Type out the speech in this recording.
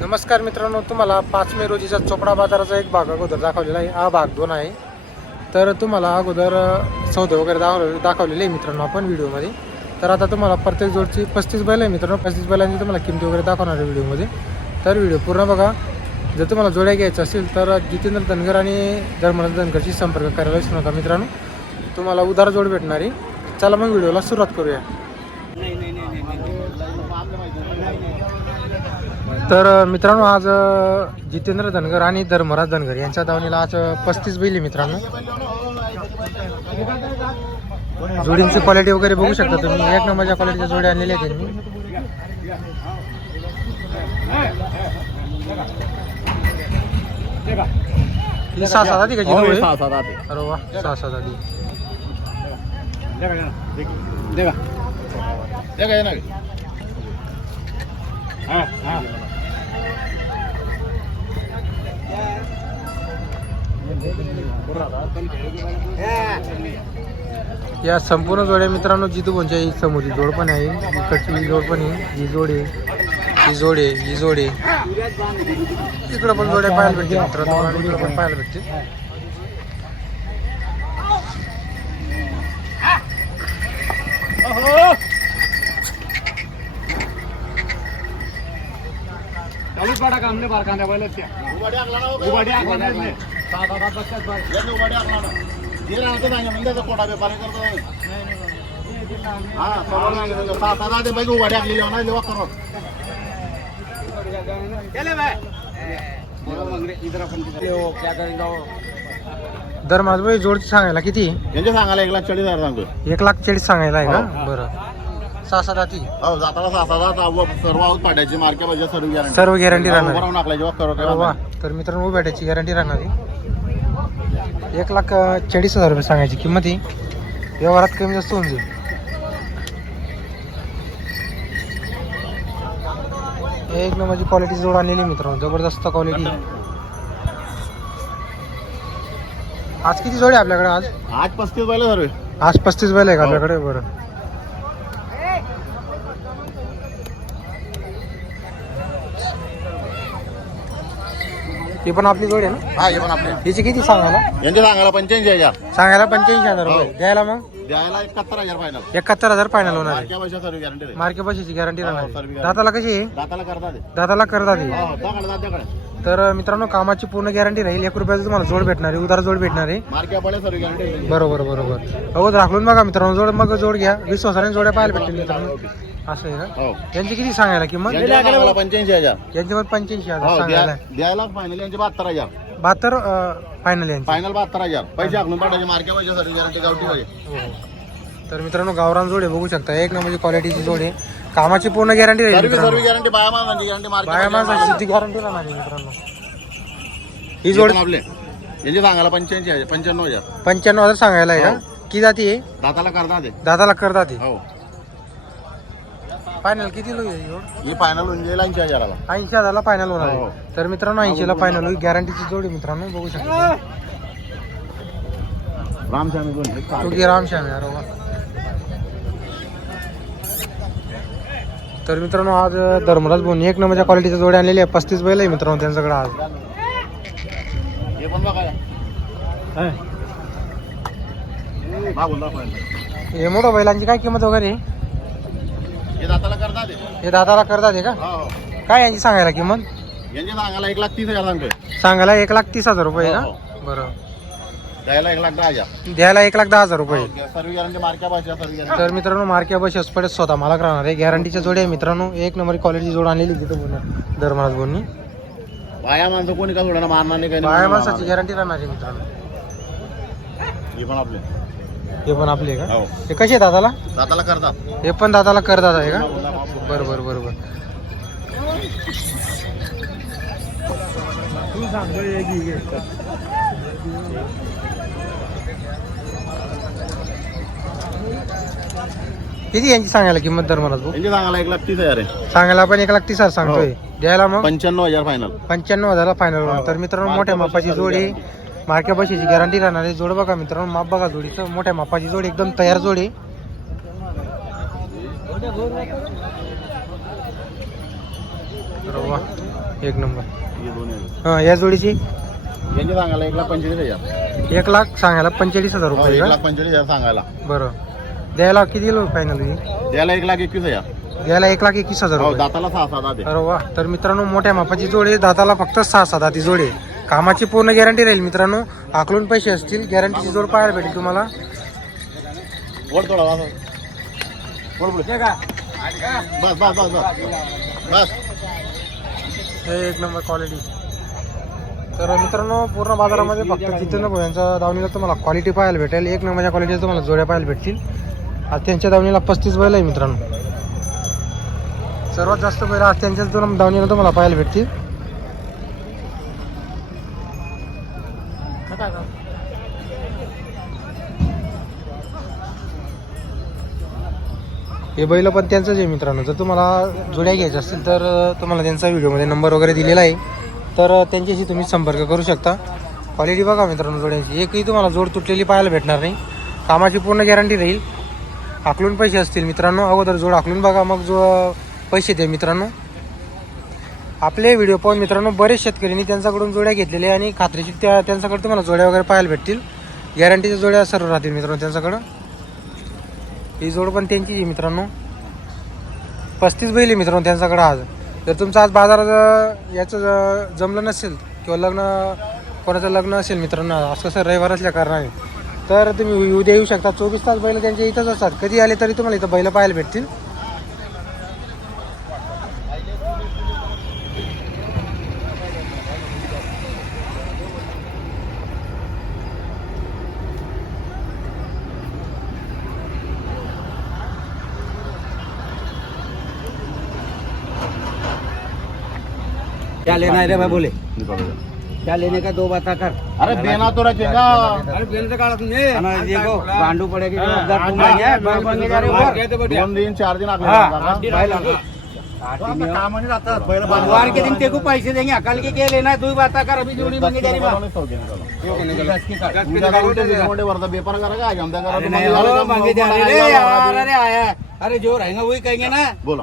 नमस्कार मित्रांनो तुम्हाला पाच मे रोजीचा चोपडा बाजाराचा एक भाग अगोदर दाखवलेला आहे. हा भाग दोन आहे. तर तुम्हाला अगोदर सौदे वगैरे दाखवले दाखवलेले आहे मित्रांनो आपण व्हिडिओमध्ये. तर आता तुम्हाला प्रत्येक जोडची पस्तीस बैल आहे मित्रांनो. पस्तीस बैलांची तुम्हाला किमती वगैरे दाखवणार आहे व्हिडिओमध्ये. तर व्हिडिओ पूर्ण बघा. जर तुम्हाला जोड्या घ्यायचं असेल तर जितेंद्र धनगर आणि धर्मराज धनगरशी संपर्क करायला विसरू नका मित्रांनो. तुम्हाला उदार जोड भेटणार आहे. चला मग व्हिडिओला सुरुवात करूया. तर मित्रांनो आज जितेंद्र धनगर आणि धर्मराज धनगर यांच्या दावणीला आज पस्तीस बैल मित्रांनो. जोडींची क्वालिटी वगैरे बघू शकता तुम्ही. एक नंबरच्या क्वालिटीच्या जोड्या आणलेल्या आहेत त्यांनी. सहा सात आधी का हो. अरे वा सहा सात आधी या संपूर्ण जोड्या मित्रांनो जिथं कोणच्या ही समोरची जोड पण आहे इकडची जोड पण आहे ही जोड आहे ही जोड आहे ही जोड आहे. इकडं पण जोड्या पाहायला भेटतील मित्रांनो इकडं पण पाहायला भेटतील. चालूच पाडा का आमने बार कांद्या बैलच त्या. उभाडी आखला नाही. इथले. सहा सात आठ. हो, क्या करेंगे हो? दर माझं जोडची सांगायला किती? यांचे सांगायला एक लाख चाळीस हजार सांगतो एक लाख चाळीस सांगायला आहे हो. का बरं. सहा सात आधी हो जाताना सहा सात आठ सर्व आऊत पाड्याची मार्के पाहिजे सर्व गॅरंटी सर्व गॅरंटी राहणार. जेव्हा सर्व अरे वा. तर मित्रांनो भेटायची गॅरंटी राहणार आहे. एक लाख अं, चाळीस हजार रुपये सांगायची किंमत ही व्यवहारात कमी जास्त होऊन जाईल. एक नंबरची क्वालिटी जोड आणलेली आहे मित्रांनो. जबरदस्त क्वालिटी आज किती जोडी आहे आपल्याकडे आज? आज पस्तीस बैल सर्व. आज पस्तीस बैल आहे का हो. आपल्याकडे बरं. ही पण आपली जोडी आहे ना? हा हे पण आपले. याची किती सांगायला? यांचे सांगायला पंच्याऐंशी हजार सांगायला पंच्याऐंशी हजार रुपये. हो. द्यायला मग? द्यायला एकाहत्तर हजार फायनल एकाहत्तर हजार फायनल होणार आहे. गॅरंटी मार्के बशीची गॅरंटी राहणार आहे. दाताला कशी आहे? दाताला करता ते. दाताला करतात हे. हो दाखल तर मित्रांनो कामाची पूर्ण गॅरंटी राहील. एक रुपयाचं तुम्हाला जोड भेटणार आहे. उदार जोड भेटणार आहे. पडे गॅरंटी बरोबर बरोबर. अगोदर राखून बघा मित्रांनो. जोड मग जोड घ्या. विश्वासाने जोड्या पाहायला भेटतील मित्रांनो. असं आहे का हो. यांची किती सांगायला किंमत? यांचे सांगायला पंच्याऐंशी हजार. यांची पण पंच्याऐंशी हजार हो सांगायला. द्या- द्यायला फायनल यांचे बहात्तर हजार. बहात्तर फायनल यांची. फायनल बहात्तर हजार. पैसे आखलून पाठायचे मार्के पैसे सर्व गॅरंटी गावठी पाहिजे हो. तर मित्रांनो गावरान जोड बघू शकता. एक नंबरची क्वालिटीची जोड. कामाची पूर्ण गॅरंटी राहील सर्व मित्रांनो. गॅरंटी बाया माणसांची गॅरंटी बाया माणसाची गॅरंटी राहणार आहे मित्रांनो. ही जोड आपले. यांचे सांगायला पंच्याऐंशी हजार पंच्याण्णव हजार. पंच्याण्णव हजार सांगायला आहे का हो. किती जाती आहे? दाताला करता ते. दादाला करतात हो. फायनल किती होईल ही? ही फायनल होऊन जाईल ऐंशी हजाराला. ऐंशी हजारला फायनल होणार हो. आहे तर मित्रांनो ऐंशीला फायनल होईल. गॅरंटीची जोडी मित्रांनो बघू शकता. रामस्वामी रामश्याम यार बाबा. तर मित्रांनो आज धर्मराज बोन एक नंबरच्या क्वालिटीच्या जोड्या आणलेली आहे. पस्तीस बैल आहे मित्रांनो त्यांच्याकडे आज. हे पण बघा. मागून दाखवायला. हे मोठं बैलांची काय किंमत वगैरे? आहे? हे दाताला करता ते हे दादाला करतात हे का? हो हो. काय यांची सांगायला किंमत? यांचे सांगायला एक लाख तीस हजार सांगतोय. सांगायला एक लाख तीस हजार रुपये हो, का? बरं. द्यायला एक लाख दहा हजार. द्यायला एक लाख दहा हजार रुपये सर्व गॅरंटी मार्क्या पाहिजे सर्व गॅरंटी तर मित्रांनो मार्के बस पडत स्वतः मालक राहणार आहे. गॅरंटीच्या जोड्या आहे मित्रांनो. एक नंबर क्वालिटी जोड आणलेली तिथं बोलणार धर्मराज बोलणी. बाया माणसं कोणी का सोडणार मारणार नाही काही नाही, बाया माणसाची गॅरंटी राहणार आहे मित्रांनो. हे पण आपले. हे पण आपले आहे का? हो. हे कसे आहे दादाला? दाताला करतात हे पण दादाला कर दादा आहे का? बरं बरं बरं बरं किती यांची सांगायला किंमत धर्मराज भाऊ यांचे सांगायला एक लाख तीस हजार आहे. सांगायला आपण एक लाख तीस हजार सांगतोय. द्यायला मग? पंच्याण्णव हजार फायनल पंच्याण्णव हजारला फायनल तर मित्रांनो मोठ्या मापाची जोडी मार्क्या बशीची गॅरंटी राहणार आहे जोड बघा मित्रांनो माप बघा जोडीचं मोठ्या मापाची जोडी एकदम तयार जोडी. वा एक नंबर. हे आहे. या जोडीची? सांगायला एक लाख पंचेचाळीस हजार. एक लाख सांगायला पंचेचाळीस हजार हो, रुपये एक का? लाख पंचेचाळीस हजार सांगायला. बरं. द्यायला किती फायनल तुम्ही त्याला एक लाख एकवीस हजार. द्यायला एक लाख एकवीस हजार हो दाताला सहा सात आहे. अरे वा तर मित्रांनो मोठ्या मापाची जोड आहे दाताला फक्त सहा सात हाती जोड. आहे कामाची पूर्ण गॅरंटी राहील मित्रांनो. आकलून पैसे असतील गॅरंटीची जोड पाहायला भेटेल तुम्हाला. एक नंबर क्वालिटी तर मित्रांनो पूर्ण बाजारामध्ये फक्त जितेंद्र भाऊ यांच्या दावणीला तुम्हाला क्वालिटी पाहायला भेटेल. एक नंबरच्या क्वालिटीच्या तुम्हाला जोड्या पाहायला भेटतील. आज त्यांच्या दावणीला पस्तीस बैल आहे मित्रांनो. सर्वात जास्त बैल आज त्यांच्याच दोन दावणीला तुम्हाला पाहायला भेटतील. हे बैल पण त्यांचंच आहे मित्रांनो. जर तुम्हाला जोड्या घ्यायच्या असतील तर तुम्हाला त्यांचा व्हिडिओमध्ये नंबर वगैरे दिलेला आहे. तर त्यांच्याशी तुम्ही संपर्क करू शकता. क्वालिटी बघा मित्रांनो जोड्यांची. एकही तुम्हाला जोड तुटलेली पाहायला भेटणार नाही. कामाची पूर्ण गॅरंटी राहील. आकलून पैसे असतील मित्रांनो. अगोदर जोड आकलून बघा. मग जो पैसे द्या मित्रांनो. आपले व्हिडिओ पाहून मित्रांनो बरेच शेतकऱ्यांनी त्यांच्याकडून जोड्या घेतलेल्या आणि खात्रीची त्या त्यांच्याकडे तुम्हाला जोड्या वगैरे पाहायला भेटतील. गॅरंटीच्या जोड्या सर्व राहतील मित्रांनो त्यांच्याकडं. ही जोड पण त्यांची आहे मित्रांनो. पस्तीस बैल आहे मित्रांनो त्यांच्याकडं आज. जर तुमचं आज बाजारात याचं जमलं नसेल किंवा लग्न कोणाचं लग्न असेल मित्रांनो असं कसं रविवार असल्या कारणाने तर तुम्ही उद्या येऊ शकता. चोवीस तास बैल त्यांच्या इथंच असतात. कधी आले तरी तुम्हाला इथं बैल पाहायला भेटतील. क्या लेना है रे भाई बोले। निकालो. क्या लेने का दो बात कर अरे बेना तो रचेगा अरे बेन से काढा तुम्ही देखो गांडू पड़ेगी जो दर तुम नहीं है बैल बन के जा रहे हो दोन दिन चार दिन हाँ, आपल्याला बैल कामाने जातात बैल बुधवार के दिन तेको पैसे देंगे कल के क्या लेना है दो बात कर अभी जोड़ी बन के जा रही है पेपर करा का आमदा करा अरे नहीं हो मांगे जा रहे रे यार अरे आया है। अरे जो रहेगा वही कहेंगे ना। बोला।